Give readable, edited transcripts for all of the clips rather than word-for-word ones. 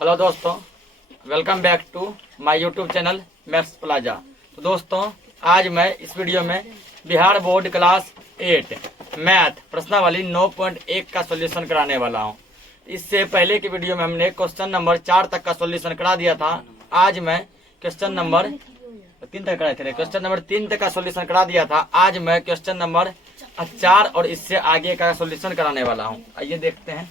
Hello दोस्तों, welcome back to my YouTube channel maths plaza. तो दोस्तों, आज मैं इस वीडियो में बिहार बोर्ड क्लास 8 मैथ प्रश्नावली 9.1 का सॉल्यूशन कराने वाला हूं। इससे पहले की वीडियो में हमने क्वेश्चन नंबर 4 तक का सॉल्यूशन करा दिया था। आज मैं क्वेश्चन नंबर 3 तक कराए थे, क्वेश्चन नंबर 3 तक का सॉल्यूशन करा दिया था। आज मैं क्वेश्चन नंबर 4 और इससे आगे का सॉल्यूशन कराने वाला हूँ। आइए देखते हैं।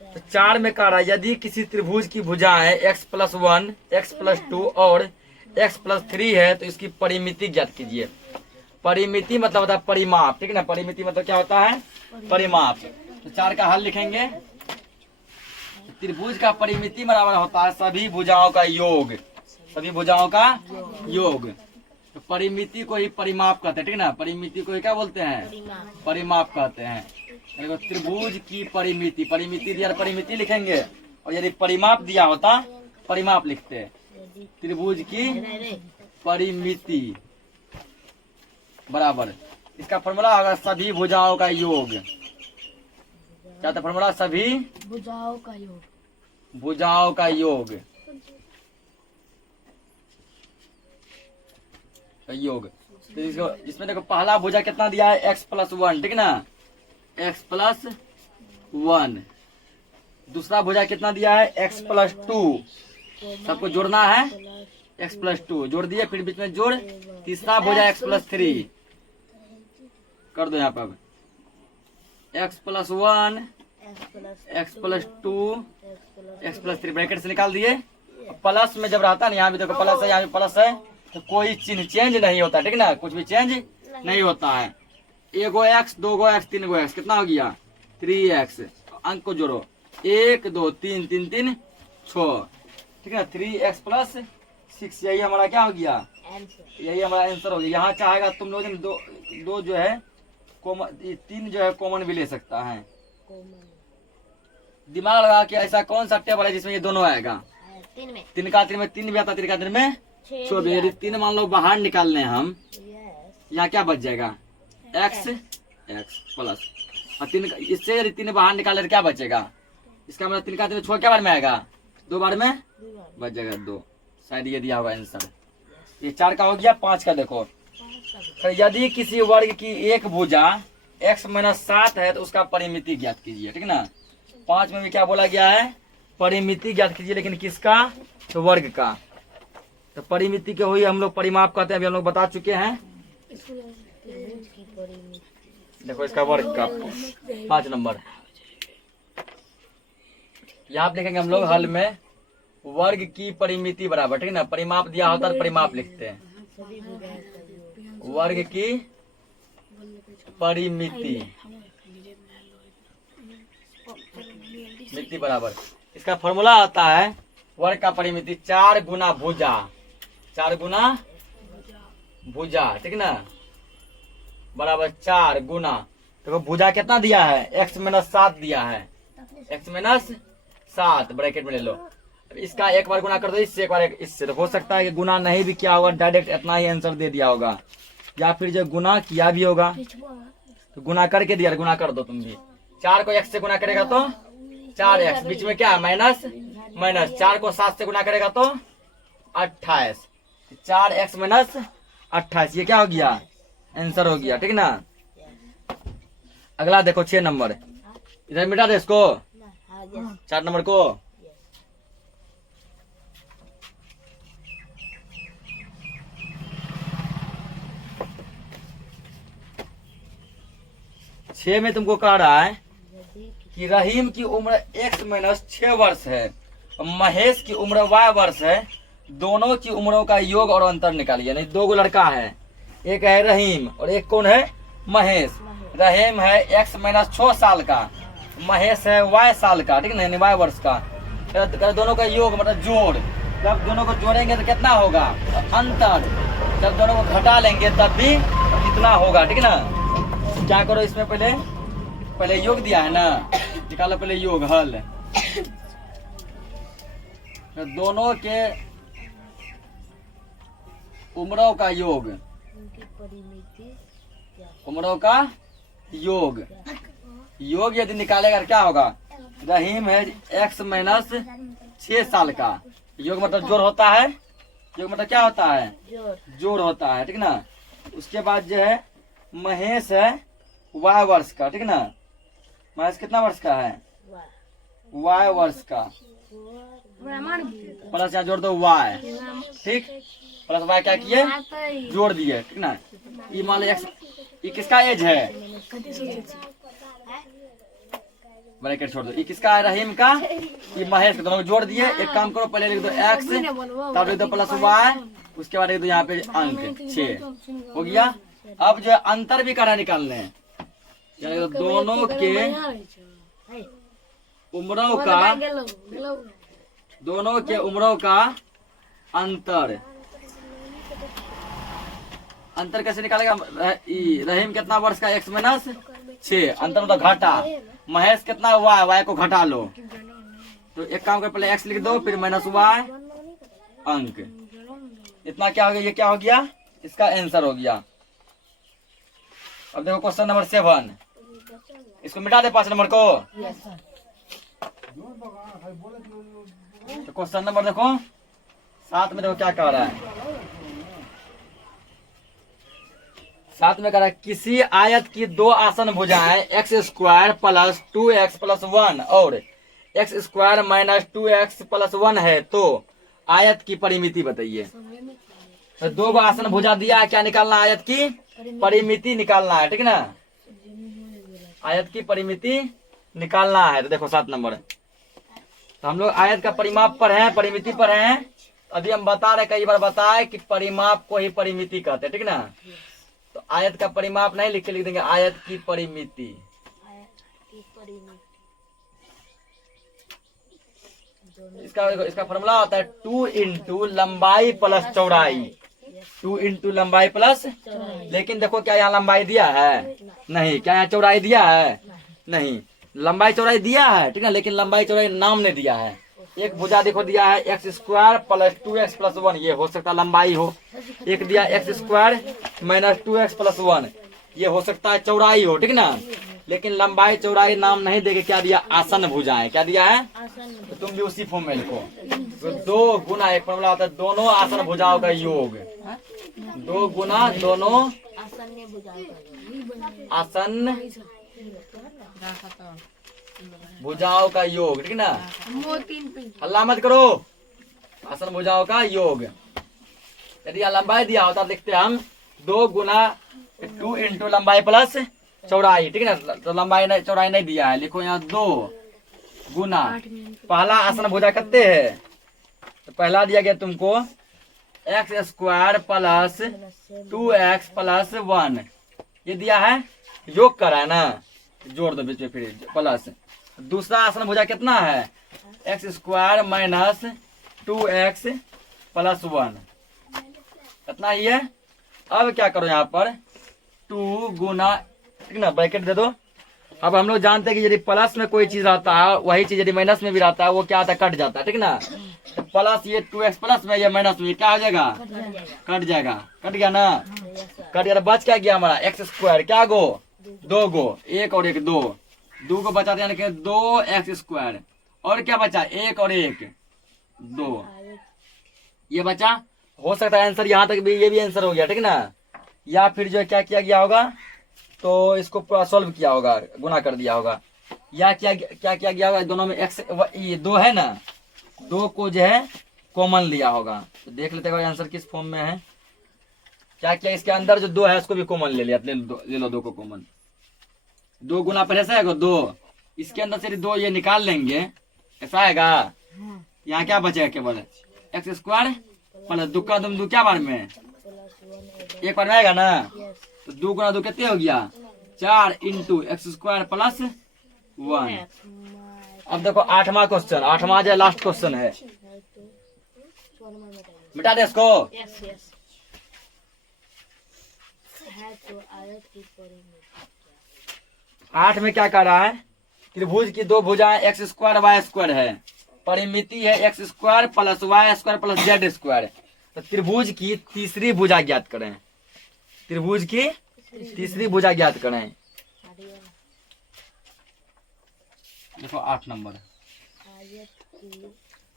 तो 4 में कह रहा है, यदि किसी त्रिभुज की भुजाएं x+1, x+2 और x+3 है तो इसकी परिमिति ज्ञात कीजिए। परिमिति मतलब होता है परिमाप, ठीक है ना। परिमिति मतलब क्या होता है? परिमाप। तो 4 का हल लिखेंगे। त्रिभुज का परिमिति बराबर होता है सभी भुजाओं का योग, सभी भुजाओं का योग। तो परिमिति को ही परिमाप कहते हैं, ठीक है ना। परिमिति को ही क्या बोलते हैं? परिमाप कहते हैं। देखो, त्रिभुज की परिमिति, परिमिति दिया परिमिति लिखेंगे, और यदि परिमाप दिया होता परिमाप लिखते। त्रिभुज की परिमिति बराबर, इसका फॉर्मूला होगा सभी भुजाओं का योग। क्या था फॉर्मूला? सभी भुजाओं का योग, भुजाओं का योग, योग। तो इसमें देखो, पहला भुजा कितना दिया है? x+1, ठीक है ना, x+1। दूसरा भुजा कितना दिया है? x+2। सबको जोड़ना है, x+2 जोड़ दिए, फिर बीच में जोड़। तीसरा भुजा x+3 कर दो यहाँ पे। अब x+1, x+2, x+3 ब्रैकेट से निकाल दिए। प्लस में जब रहता है ना, यहाँ भी देखो प्लस है, यहाँ भी प्लस है, तो कोई चिन्ह चेंज नहीं होता, ठीक है ना। कुछ भी चेंज नहीं होता है। 1 गो x, 2 गो x, 3 गो x, कितना हो गया? 3x। अंक को जोड़ो, 1 2 3 3 3 6, ठीक है ना। 3x+6, यही हमारा क्या हो गया? यही हमारा आंसर हो गया। यहाँ चाहेगा तुम लोग दो जो है कॉमन, 3 जो है कॉमन भी ले सकता है। दिमाग लगा कि ऐसा कौन सा टेबल है जिसमें ये दोनों आएगा? 3 का 3 में 3 भी आता, 3 का 3 में 6 भी। यदि 3 मान लो बाहर निकालने हम, यहाँ क्या बच जाएगा? x प्लस, और 3 इससे यदि 3 बाहर निकाले तो क्या बचेगा? इसका मतलब 3 का 3 में 6 क्या बार में आएगा? 2 बार में बच जाएगा 2। शायद ये दिया हुआ आंसर। ये 4 का हो गया। 5 का देखो, तो यदि किसी वर्ग की एक भुजा x-7 है तो उसका परिमिति ज्ञात कीजिए, ठीक है ना। 5 में भी क्या बोला गया है? परिमिति ज्ञात कीजिए, लेकिन किसका? तो वर्ग का। तो परिमिति के हुई हम लोग परिमाप कहते हैं, अभी हम लोग बता चुके हैं। देखो इसका वर्ग का 5 नंबर यहाँ पे लिखेंगे हम लोग हल में, वर्ग की परिमिति बराबर, ठीक है ना। परिमाप दिया होता है परिमाप लिखते हैं। वर्ग की परिमिति मिति बराबर, इसका फॉर्मूला आता है वर्ग का परिमिति 4 गुना भुजा, 4 गुना भुजा, ठीक है ना, बराबर 4 गुना। देखो भुजा कितना दिया है? x-7 दिया है, x-7 ब्रैकेट में ले लो। अब इसका एक बार गुना कर दो इससे, एक बार इससे। तो हो सकता है कि गुना नहीं भी किया होगा, डायरेक्ट इतना ही आंसर दे दिया होगा, या फिर जो गुना किया भी होगा तो गुना करके दिया। गुना कर दो तुम भी। 4 को x से गुना करेगा तो 4x, बीच में क्या? Minus minus. 4 को 7 से गुना करेगा तो 28, 4x माइनस 28, ये क्या हो गया? आंसर हो गया, ठीक है ना। अगला देखो 6 नंबर, इधर मिटा दे इसको, 4 नंबर को। छह में तुमको कह रहा है कि रहीम की उम्र x-6 वर्ष है और महेश की उम्र y वर्ष है। दोनों की उम्रों का योग और अंतर निकालिए। नहीं, 2 गो लड़का है, एक है रहीम और एक कौन है? महेश। रहीम है x-6 साल का, महेश है y साल का, ठीक है ना, y वर्ष का। दोनों का योग मतलब जोड़। जब दोनों को जोड़ेंगे तो कितना होगा? अंतर। जब दोनों को घटा लेंगे तब भी कितना होगा, ठीक है ना। क्या करो, इसमें पहले योग दिया है ना, निकालो पहले योग हल। तो दोनों के उम्रों का योग, उम्रों का योग, योग यदि निकालेगा क्या होगा? रहीम है x माइनस 6 साल का। योग मतलब जोड़ होता है, योग मतलब क्या होता है, जोड़ होता है, ठीक ना। उसके बाद जो है महेश है y वर्ष का, ठीक ना। महेश कितना वर्ष का है, y वर्ष का, प्लस यहाँ जोड़ दो y, ठीक। प्लस y क्या किए, जोड़ दिए, ठीक ना। ये मान लो x, ये किसका एज है, ब्रैकेट छोड़ दो। ये किसका है, रहीम का, ये महेश का, दोनों को जोड़ दिए। एक काम करो, पहले लिख दो x, तब लिख दो प्लस y, उसके बाद लिख दो यहाँ पे अंक 6 हो गया। अब जो है अंतर भी करना निकालने हैं, यानी दोनों के उम्रों का, दोनों के उम्रों का अंतर, अंतर कैसे निकालेगा। रहीम कितना वर्ष का, x माइनस 6, अंतर मतलब घाटा। महेश कितना, y को घटा लो। तो एक काम कर, पहले x लिख दो, फिर माइनस y अंक। इतना क्या हो गया, ये क्या हो गया, इसका आंसर हो गया। अब देखो क्वेश्चन नंबर 7, इसको मिटा दे 5 नंबर को। तो क्वेश्चन नंबर देखो 7 में देखो क्या कह रहा है। 7 में कह रहा है किसी आयत की दो आसन भुजाएं x square plus 2x plus 1 और x square minus 2x plus 1 है, तो आयत की परिमिति बताइए। तो दो आसन भुजा दिया है, क्या निकालना, आयत की परिमिति निकालना है, ठीक ना। आयत की परिमिति निकालना है। तो देखो 7 नंबर, तो हम लोग आयत का परिमाप पर हैं, परिमिति पर हैं। अभी हम बता रहे, कई बार बताए कि परिमाप को ही परिमिति कहते हैं, ठीक ना। तो आयत का परिमाप नहीं लिख के लिख देंगे आयत की परिमिति। इसका फॉर्मूला होता है 2 इंटू लंबाई प्लस चौड़ाई, 2 इंटू लंबाई प्लस, लेकिन देखो क्या यहाँ लंबाई दिया है, नहीं। क्या यहाँ चौड़ाई दिया है, नहीं। लंबाई चौड़ाई दिया है, ठीक है, लेकिन लंबाई चौड़ाई नाम ने दिया है। एक भुजा देखो दिया है x square plus 2x plus 1, ये हो सकता है लंबाई हो। एक दिया x square minus 2x plus 1, ये हो सकता है चौड़ाई हो, ठीक ना। लेकिन लंबाई चौड़ाई नाम नहीं देके क्या दिया, आसन भुजाएं, क्या दिया है। तो तुम भी उसी फॉर्म में लिखो। तो 2 गुना, एक फॉर्मूला होता है दोनों आसन भुजाओं का योग, 2 गुना दोनों आसन भुजाओं का योग, ठीक ना। हल्ला मत करो, आसन भुजाओं का योग। यदि यहाँ लंबाई दिया होता लिखते हम 2 गुना 2 इंटू लंबाई प्लस चौड़ाई, ठीक है ना। तो लंबाई नहीं, चौड़ाई नहीं दिया है, लिखो यहाँ 2 गुना। पहला आसन भुजा कितने है, तो पहला दिया गया तुमको x square plus 2x plus 1, ये दिया है, योग करा है ना, जोड़ दो बीच में फिर प्लस। दूसरा आसन भुजा कितना है, x square minus 2x plus 1, इतना ही है। अब क्या करो यहाँ पर 2 गुना, ठीक ना, ब्रैकेट दे दो। अब हम लोग जानते हैं कि यदि प्लस में कोई चीज आता है, वही चीज यदि माइनस में भी रहता है, वो क्या आता है, कट जाता है, ठीक ना। तो प्लस ये 2x प्लस में, ये माइनस में, क्या हो जाएगा, कट जाएगा। कट गया ना, कट गया। बच क्या गया हमारा x स्क्वायर, क्या गो, 2 गो, 1 और 1 2, 2 को बचा यानी कि 2x स्क्वायर, और क्या बचा 1 और 1 2, ये बचा। हो सकता है आंसर यहाँ तक भी, ये भी आंसर हो गया, ठीक ना। या फिर जो है क्या किया गया होगा, तो इसको पूरा सॉल्व किया होगा, गुना कर दिया होगा, या क्या किया गया होगा, दोनों में x, ये 2 है ना, 2 को जो है कॉमन लिया होगा। तो देख लेते हैं आंसर किस फॉर्म में है। क्या किया, इसके अंदर जो 2 है उसको भी कॉमन ले लिया, ले लो 2 को कॉमन। 2 गुना पर ऐसा है 2, इसके अंदर से 2 ये निकाल लेंगे, ऐसा आएगा। यहाँ क्या बचेगा, केवल x स्क्वायर प्लस 2 का 2 क्या बार में, एक बार में आएगा ना। तो 2 गुना 2 कितने हो गया, 4 इंटू x स्क्वायर प्लस 1। अब देखो 8वां क्वेश्चन, 8वां जो लास्ट क्वेश्चन है, मिटा दे इसको। आठ में क्या कर रहा है, त्रिभुज की 2 भुजाएं x स्क्वायर y स्क्वायर है, परिमिति है x square plus y square plus z square. तो त्रिभुज की तीसरी भुजा ज्ञात करें, त्रिभुज की तीसरी भुजा ज्ञात करें। देखो 8 नंबर,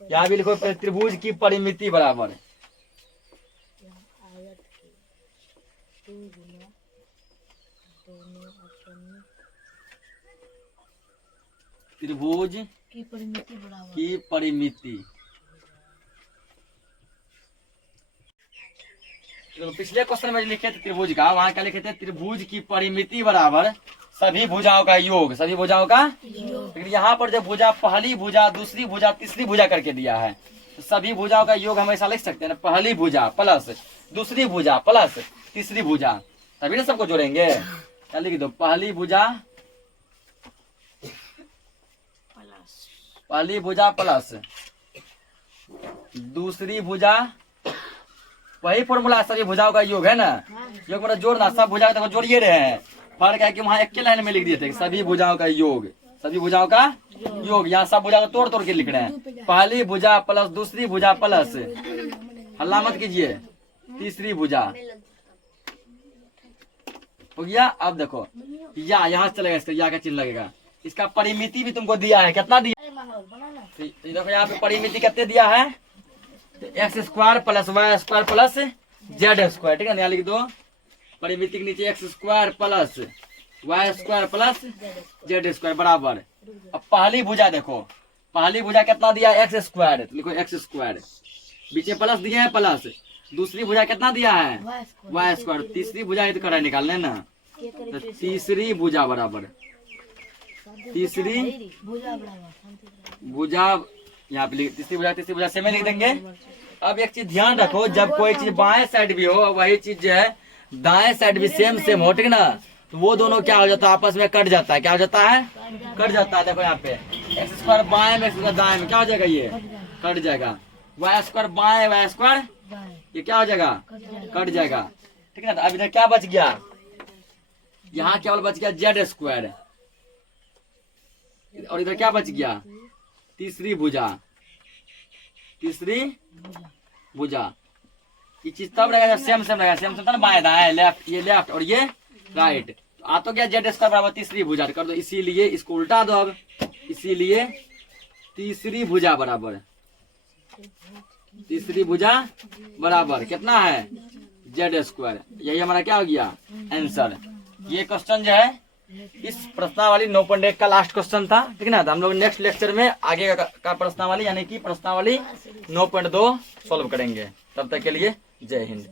यहाँ भी लिखो त्रिभुज की परिमिति बराबर त्रिभुज की परिमिति। तो पिछले क्वेश्चन में लिखे थे त्रिभुज का, वहां क्या लिखे थे? त्रिभुज की परिमिति बराबर सभी भुजाओं का योग, सभी भुजाओं का योग। लेकिन यहाँ पर जब भुजा पहली भुजा, दूसरी भुजा, तीसरी भुजा करके दिया है, तो सभी भुजाओं का योग हम ऐसा लिख सकते हैं ना, पहली भुजा प्लस दूसरी भुजा प्लस तीसरी भुजा, तभी ना सबको जोड़ेंगे। क्या लिख दो? पहली भुजा प्लस दूसरी भुजा, वही फॉर्मूला सभी भुजाओं का योग है ना। योग मतलब जोड़ना, सब भुजाओं को जोड़िए रहे हैं। फर्क है कि वहाँ एक के लाइन में लिख दिए थे सभी भुजाओं का योग, सभी भुजाओं का योग। यहाँ सब भुजा को तोड़ तोड़ के लिख रहे हैं। पहली भुजा प्लस दूसरी भुजा प्लस, हल्ला मत कीजिए, तीसरी भुजा हो गया। अब देखो या यहाँ से चलेगा, इसका या का चिन्ह लगेगा। इसका परिमिति भी तुमको दिया है, कितना दिया? तो देखो यहाँ पे परिमिति कितने दिया है? X square plus y square plus z square, ठीक है ना। यहाँ लिख दो परिमिति के नीचे x square plus y square plus z square बराबर। अब पहली भुजा देखो, पहली भुजा कितना दिया? एक्स स्क्वायर, तो लिखो एक्स स्क्वायर, बीचे प्लस दिए हैं प्लस। दूसरी भुजा कितना दिया है? Y square. तीसरी भुजा ही तो कर निकालने ना, तो तीसरी भुजा बराबर, तीसरी भुजा यहाँ पे तीसरी भुजा से में लिख देंगे। अब एक चीज ध्यान रखो, जब कोई चीज बाएं साइड भी हो, वही चीज जो है दाएं साइड भी सेम हो, ठीक ना। तो वो दोनों क्या हो जाता है? आपस में कट जाता है। क्या हो जाता है? कट जाता है। देखो यहाँ पे एक्स स्क्वायर बाएं में, एक्स स्क्वायर दाएं में, क्या हो जाएगा? ये कट जाएगा। वाई स्क्वायर बाएं, वाई स्क्वायर ये क्या हो जाएगा? कट जाएगा, ठीक है ना। अब इधर क्या बच गया? यहाँ केवल बच गया जेड स्क्वायर, और इधर क्या बच गया? तीसरी भुजा, तीसरी भुजा। ये चीज तब रहेगा जब सेम रहेगा, सेम ना, बाएं दाएं, लेफ्ट, ये लेफ्ट और ये राइट। आ तो क्या? जेड स्क्वायर बराबर तीसरी भुजा कर दो, इसीलिए इसको उल्टा दो। अब इसीलिए तीसरी भुजा बराबर, तीसरी भुजा बराबर कितना है? Z square. यही हमारा क्या हो गया? आंसर। ये क्वेश्चन जो है इस प्रश्नावली 9.1 का लास्ट क्वेश्चन था, ठीक है ना। तो हम लोग नेक्स्ट लेक्चर में आगे का प्रश्नावली यानी कि प्रश्नावली 9.2 सॉल्व करेंगे। तब तक के लिए जय हिंद।